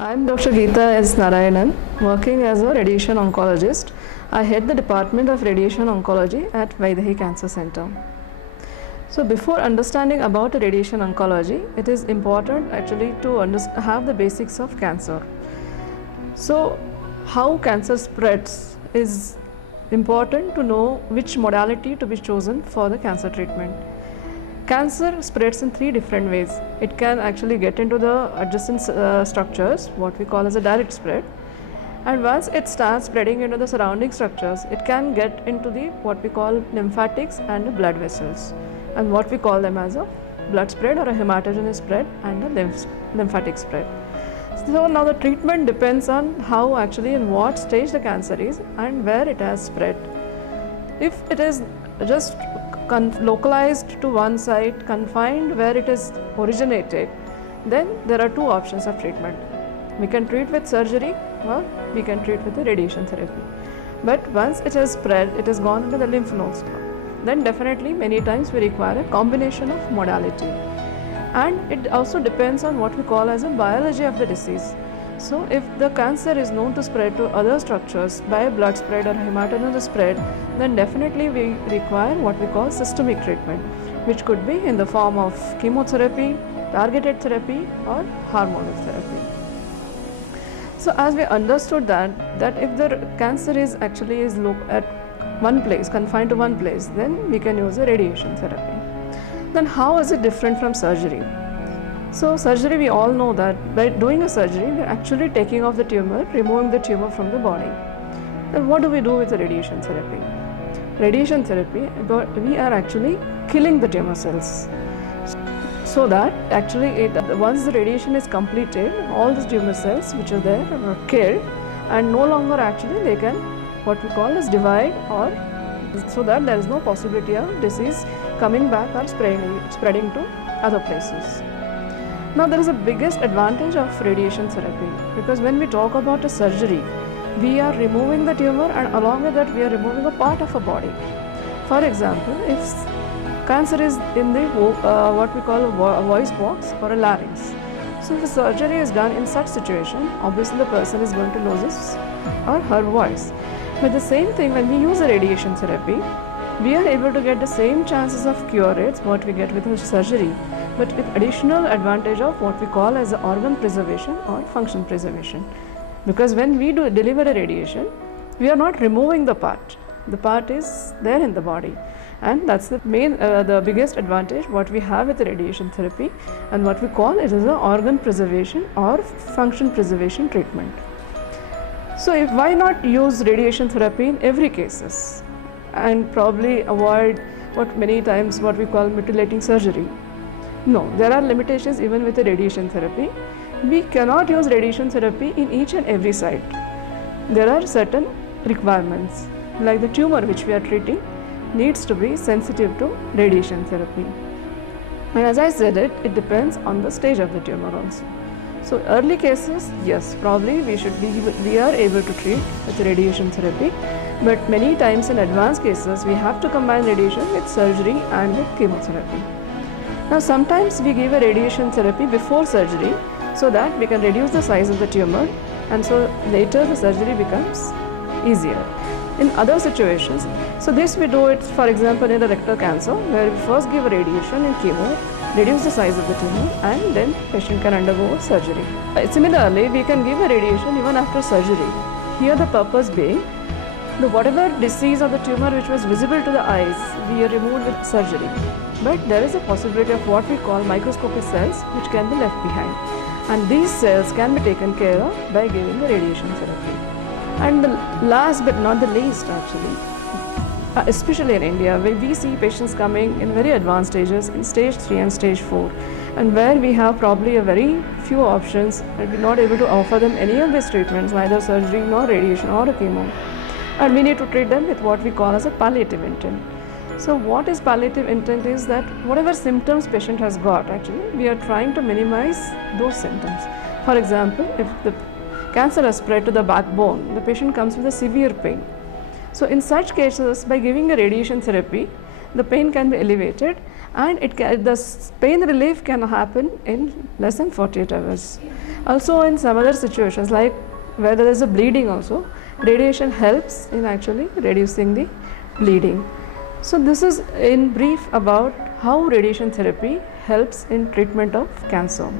I'm Dr. Geeta S. Narayanan, working as a radiation oncologist. I head the Department of Radiation Oncology at Vydehi Cancer Center. So before understanding about radiation oncology, it is important actually to have the basics of cancer. So how cancer spreads is important to know which modality to be chosen for the cancer treatment. Cancer spreads in three different ways. It can actually get into the adjacent structures, what we call as a direct spread. And once it starts spreading into the surrounding structures, it can get into the what we call lymphatics and the blood vessels, and what we call them as a blood spread or a hematogenous spread and a lymphatic spread. So now the treatment depends on how actually in what stage the cancer is and where it has spread. If it is just localized to one site, confined where it is originated, then there are two options of treatment. We can treat with surgery or we can treat with the radiation therapy. But once it has spread, it has gone into the lymph nodes, then definitely many times we require a combination of modality. And it also depends on what we call as a biology of the disease. So if the cancer is known to spread to other structures by a blood spread or hematogenous spread, then definitely we require what we call systemic treatment, which could be in the form of chemotherapy, targeted therapy or hormonal therapy. So as we understood that if the cancer is actually at one place, confined to one place, then we can use a radiation therapy. Then how is it different from surgery? So surgery, we all know that by doing a surgery, we are actually taking off the tumor, removing the tumor from the body. Then what do we do with the radiation therapy? Radiation therapy, we are actually killing the tumor cells. So that actually once the radiation is completed, all the tumor cells which are there are killed, and no longer actually they can what we call as divide, or so that there is no possibility of disease coming back or spreading to other places. Now there is a biggest advantage of radiation therapy, because when we talk about a surgery, we are removing the tumor and along with that we are removing a part of a body. For example, if cancer is in the what we call a voice box or a larynx. So if a surgery is done in such situation, obviously the person is going to lose his or her voice. But the same thing, when we use a radiation therapy, we are able to get the same chances of cure rates what we get with a surgery, but with additional advantage of what we call as organ preservation or function preservation. Because when we deliver a radiation, we are not removing the part. The part is there in the body, and that's the the biggest advantage what we have with the radiation therapy, and what we call it is an organ preservation or function preservation treatment. So why not use radiation therapy in every cases and probably avoid many times what we call mutilating surgery? No, there are limitations even with the radiation therapy. We cannot use radiation therapy in each and every site. There are certain requirements, like the tumor which we are treating needs to be sensitive to radiation therapy. And as I said, it depends on the stage of the tumor also. So early cases, yes, probably we are able to treat with radiation therapy, but many times in advanced cases we have to combine radiation with surgery and with chemotherapy. Now sometimes we give a radiation therapy before surgery so that we can reduce the size of the tumor, and so later the surgery becomes easier. In other situations, so this we do it, for example, in the rectal cancer, where we first give a radiation and chemo, reduce the size of the tumor, and then patient can undergo surgery. Similarly, we can give a radiation even after surgery. Here the purpose being, whatever disease of the tumor which was visible to the eyes, we removed with surgery. But there is a possibility of what we call microscopic cells which can be left behind, and these cells can be taken care of by giving the radiation therapy. And the last but not the least, actually, especially in India, where we see patients coming in very advanced stages, in stage 3 and stage 4, and where we have probably a very few options and we're not able to offer them any of these treatments, neither surgery nor radiation or a chemo, and we need to treat them with what we call as a palliative intent. So what is palliative intent is that whatever symptoms patient has got, actually we are trying to minimize those symptoms. For example, if the cancer has spread to the backbone, the patient comes with a severe pain. So in such cases, by giving a radiation therapy, the pain can be alleviated and pain relief can happen in less than 48 hours. Also in some other situations like where there is a bleeding also, radiation helps in actually reducing the bleeding. So this is in brief about how radiation therapy helps in treatment of cancer.